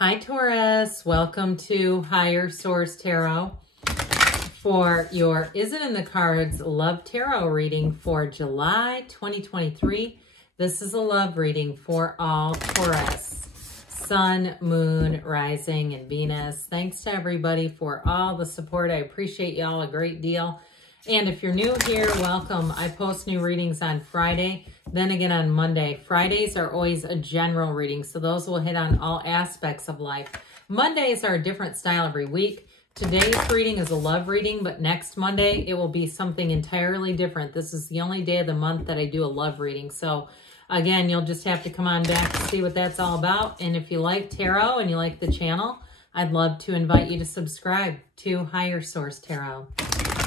Hi Taurus, welcome to Higher Source Tarot for your Is It in the Cards Love Tarot reading for July 2023. This is a love reading for all Taurus, Sun, Moon, Rising, and Venus. Thanks to everybody for all the support. I appreciate y'all a great deal. And if you're new here, welcome. I post new readings on Friday, then again on Monday. Fridays are always a general reading, so those will hit on all aspects of life. Mondays are a different style every week. Today's reading is a love reading, but next Monday it will be something entirely different. This is the only day of the month that I do a love reading. So again, you'll just have to come on back to see what that's all about. And if you like tarot and you like the channel, I'd love to invite you to subscribe to Higher Source Tarot.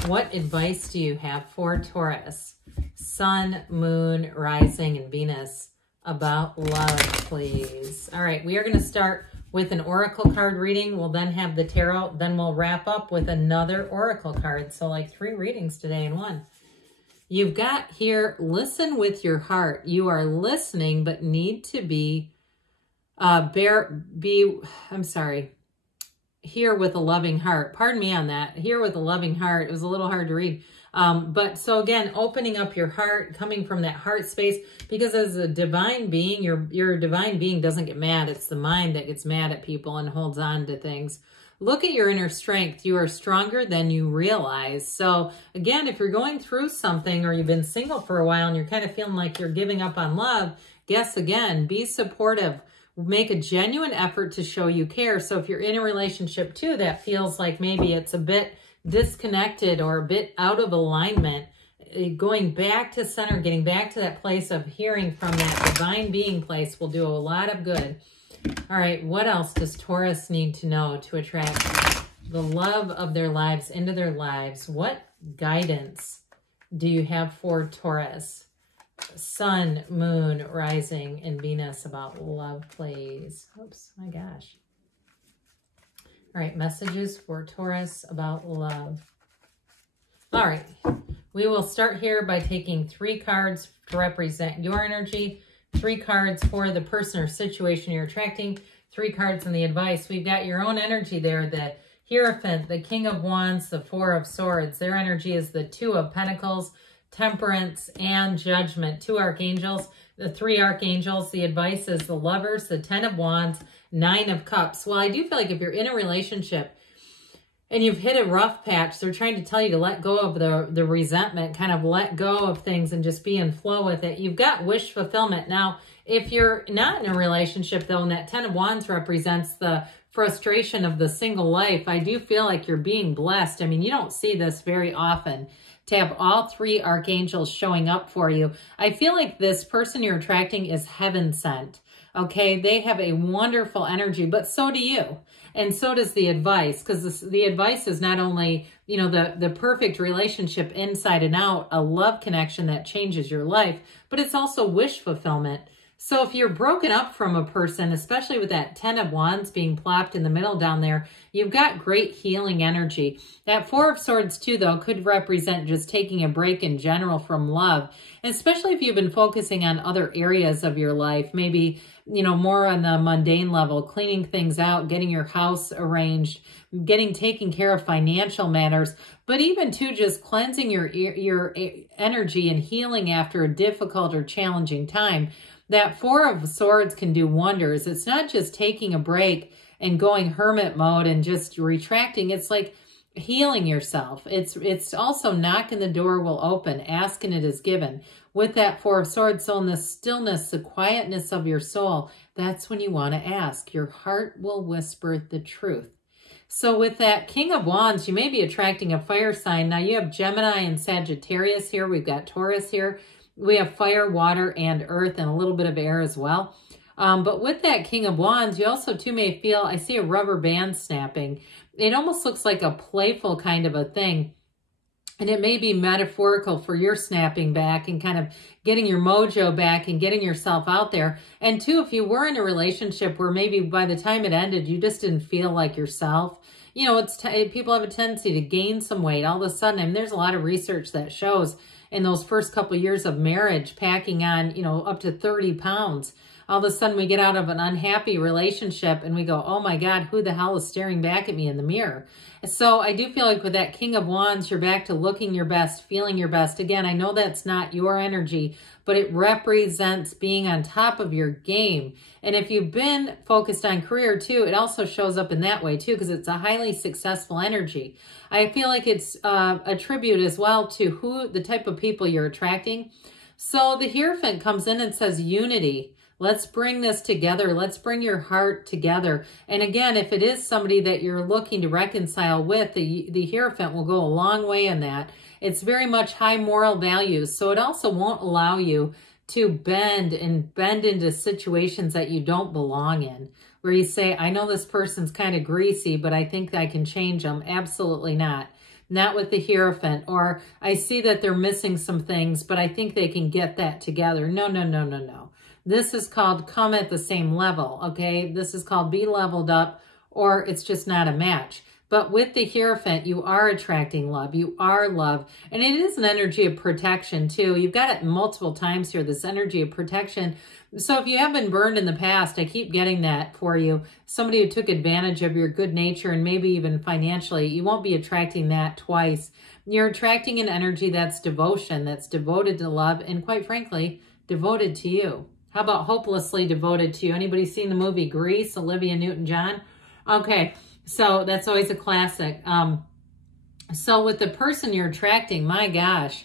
What advice do you have for Taurus, Sun, Moon, Rising, and Venus about love, please? All right, we are going to start with an oracle card reading. We'll then have the tarot. Then we'll wrap up with another oracle card. So like 3 readings today in one. You've got here, listen with your heart. You are listening, but need to be, here with a loving heart. Pardon me on that. Here with a loving heart. It was a little hard to read. But so again, opening up your heart, coming from that heart space, because as a divine being, your divine being doesn't get mad. It's the mind that gets mad at people and holds on to things. Look at your inner strength. You are stronger than you realize. So again, if you're going through something or you've been single for a while and you're kind of feeling like you're giving up on love, guess again, be supportive. Make a genuine effort to show you care. So if you're in a relationship too that feels like maybe it's a bit disconnected or a bit out of alignment, going back to center, getting back to that place of hearing from that divine being place will do a lot of good. All right, what else does Taurus need to know to attract the love of their lives into their lives? What guidance do you have for Taurus, Sun, Moon, Rising, and Venus about love, please? Oops, my gosh. All right, messages for Taurus about love. All right, we will start here by taking 3 cards to represent your energy, 3 cards for the person or situation you're attracting, 3 cards in the advice. We've got your own energy there, the Hierophant, the King of Wands, the 4 of Swords. Their energy is the 2 of Pentacles, Temperance, and Judgment. 2 archangels, the 3 archangels. The advice is the Lovers, the 10 of Wands, 9 of Cups. Well, I do feel like if you're in a relationship and you've hit a rough patch, they're trying to tell you to let go of the resentment, kind of let go of things and just be in flow with it. You've got wish fulfillment. Now, if you're not in a relationship, though, and that 10 of Wands represents the frustration of the single life, I do feel like you're being blessed. I mean, you don't see this very often, to have all 3 archangels showing up for you. I feel like this person you're attracting is heaven sent. Okay, they have a wonderful energy, but so do you. And so does the advice, because the advice is not only, you know, the perfect relationship inside and out, a love connection that changes your life, but it's also wish fulfillment. So if you're broken up from a person, especially with that 10 of Wands being plopped in the middle down there, you've got great healing energy. That 4 of Swords too, though, could represent just taking a break in general from love, especially if you've been focusing on other areas of your life, maybe, you know, more on the mundane level, cleaning things out, getting your house arranged, taking care of financial matters, but even too just cleansing your energy and healing after a difficult or challenging time. That 4 of Swords can do wonders. It's not just taking a break and going hermit mode and just retracting. It's like healing yourself. It's also knocking the door will open, asking it is given. With that 4 of Swords, so in the stillness, the quietness of your soul, that's when you want to ask. Your heart will whisper the truth. So with that King of Wands, you may be attracting a fire sign. Now you have Gemini and Sagittarius here. We've got Taurus here. We have fire, water, and earth, and a little bit of air as well. But with that King of Wands, you also too may feel, I see a rubber band snapping. It almost looks like a playful kind of a thing. And it may be metaphorical for your snapping back and kind of getting your mojo back and getting yourself out there. And two, if you were in a relationship where maybe by the time it ended, you just didn't feel like yourself. You know, people have a tendency to gain some weight all of a sudden. I mean, there's a lot of research that shows in those first couple of years of marriage, packing on, you know, up to 30 pounds. all of a sudden we get out of an unhappy relationship and we go, oh my God, who the hell is staring back at me in the mirror? So I do feel like with that King of Wands, you're back to looking your best, feeling your best. Again, I know that's not your energy, but it represents being on top of your game. And if you've been focused on career too, it also shows up in that way too, because it's a highly successful energy. I feel like it's a tribute as well to the type of people you're attracting. So the Hierophant comes in and says unity. Let's bring this together. Let's bring your heart together. And again, if it is somebody that you're looking to reconcile with, the Hierophant will go a long way in that. It's very much high moral values. So it also won't allow you to bend into situations that you don't belong in, where you say, I know this person's kind of greasy, but I think I can change them. Absolutely not. Not with the Hierophant. Or I see that they're missing some things, but I think they can get that together. No, no, no, no, no. This is called come at the same level, okay? This is called be leveled up, or it's just not a match. But with the Hierophant, you are attracting love. You are love. And it is an energy of protection too. You've got it multiple times here, this energy of protection. So if you have been burned in the past, I keep getting that for you. Somebody who took advantage of your good nature and maybe even financially, you won't be attracting that twice. You're attracting an energy that's devotion, that's devoted to love, and quite frankly, devoted to you. How about hopelessly devoted to you? Anybody seen the movie Grease, Olivia Newton-John? Okay, so that's always a classic. So with the person you're attracting, my gosh,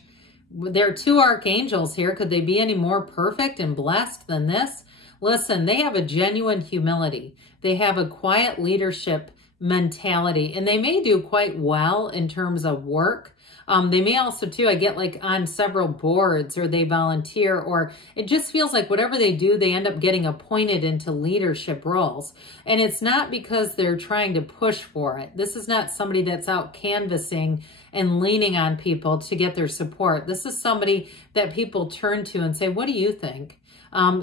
there are two archangels here. Could they be any more perfect and blessed than this? Listen, they have a genuine humility. They have a quiet leadership mentality, and they may do quite well in terms of work. They may also too, I get like on several boards, or they volunteer, or it just feels like whatever they do, they end up getting appointed into leadership roles. And it's not because they're trying to push for it. This is not somebody that's out canvassing and leaning on people to get their support. This is somebody that people turn to and say, what do you think?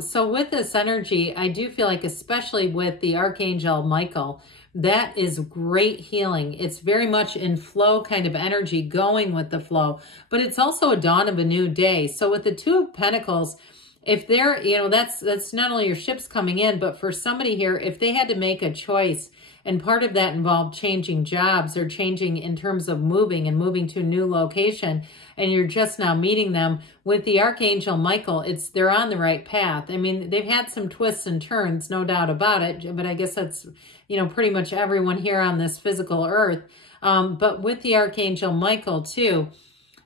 So with this energy, I do feel like, especially with the Archangel Michael, that is great healing. It's very much in flow kind of energy, going with the flow, but it's also a dawn of a new day. So with the Two of Pentacles, if they're, that's not only your ships coming in, but for somebody here, if they had to make a choice, and part of that involved changing jobs or changing in terms of moving to a new location, and you're just now meeting them with the Archangel Michael, they're on the right path. I mean, they've had some twists and turns, no doubt about it, but I guess that's, pretty much everyone here on this physical earth. But with the Archangel Michael too,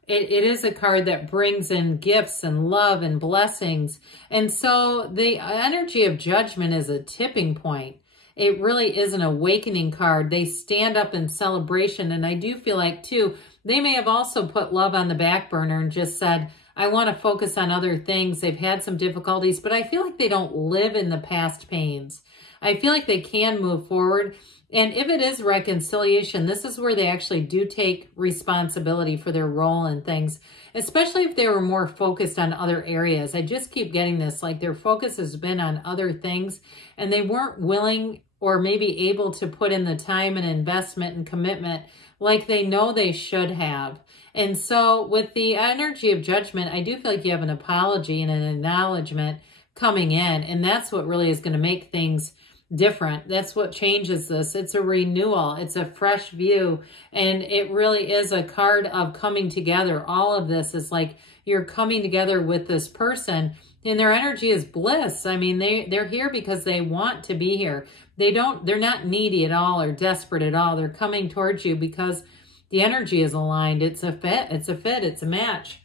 it is a card that brings in gifts and love and blessings. And so the energy of Judgment is a tipping point. It really is an awakening card. They stand up in celebration. And I do feel like too, they may have also put love on the back burner and just said, I want to focus on other things. They've had some difficulties, but I feel like they don't live in the past pains. I feel like they can move forward. And if it is reconciliation, this is where they actually do take responsibility for their role in things, especially if they were more focused on other areas. I just keep getting this, like their focus has been on other things, and they weren't willing or maybe able to put in the time and investment and commitment like they know they should have. And so with the energy of Judgment, I do feel like you have an apology and an acknowledgement coming in, and that's what really is going to make things different. That's what changes this. It's a renewal. It's a fresh view. And it really is a card of coming together. All of this is like you're coming together with this person, and their energy is bliss. I mean, they're here because they want to be here. They're not needy at all or desperate at all. They're coming towards you because the energy is aligned. It's a fit. It's a match.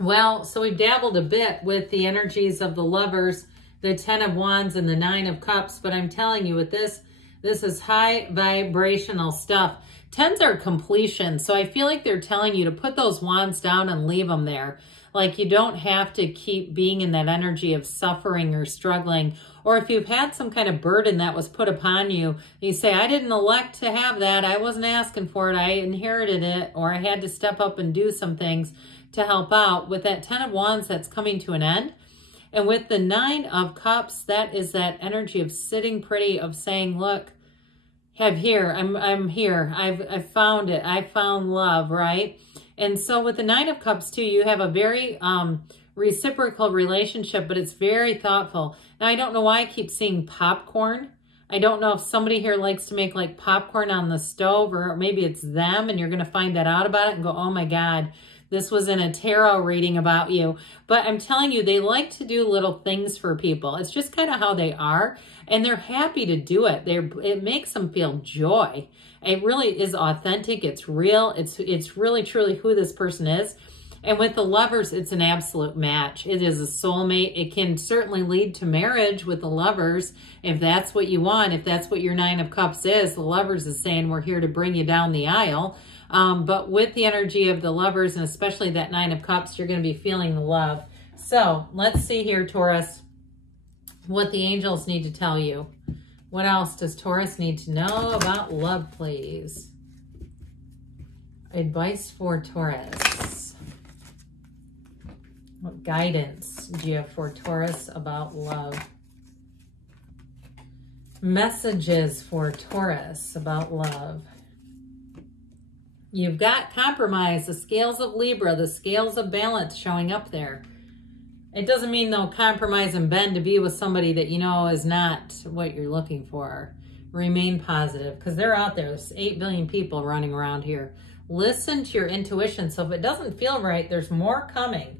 Well, so we've dabbled a bit with the energies of the Lovers, the 10 of Wands and the 9 of Cups, but I'm telling you with this is high vibrational stuff. 10s are completion, so I feel like they're telling you to put those wands down and leave them there. Like you don't have to keep being in that energy of suffering or struggling. Or if you've had some kind of burden that was put upon you, you say, I didn't elect to have that. I wasn't asking for it. I inherited it, or I had to step up and do some things to help out. With that 10 of Wands, that's coming to an end. And with the 9 of Cups, that is that energy of sitting pretty, of saying, look, I'm here. I've found it. I found love, right? And so with the 9 of Cups too, you have a very reciprocal relationship, but it's very thoughtful. Now, I don't know why I keep seeing popcorn. I don't know if somebody here likes to make like popcorn on the stove, or maybe it's them and you're going to find that out about it and go, oh my God, this was in a tarot reading about you. But I'm telling you, they like to do little things for people. It's just kind of how they are, and they're happy to do it. It makes them feel joy. It really is authentic. It's real. It's really, truly who this person is. And with the Lovers, it's an absolute match. It is a soulmate. It can certainly lead to marriage with the Lovers if that's what you want, if that's what your Nine of Cups is. The Lovers is saying we're here to bring you down the aisle. But with the energy of the Lovers, and especially that Nine of Cups, you're going to be feeling the love. So let's see here, Taurus, what the angels need to tell you. What else does Taurus need to know about love, please? Advice for Taurus. What guidance do you have for Taurus about love? Messages for Taurus about love. You've got compromise, the scales of Libra, the scales of balance showing up there. It doesn't mean they'll compromise and bend to be with somebody that you know is not what you're looking for. Remain positive, because they're out there. There's 8 billion people running around here. Listen to your intuition. So if it doesn't feel right, there's more coming.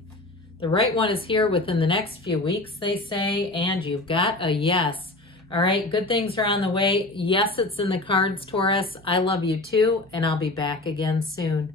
The right one is here within the next few weeks, they say, and you've got a yes. All right, good things are on the way. Yes, it's in the cards, Taurus. I love you too, and I'll be back again soon.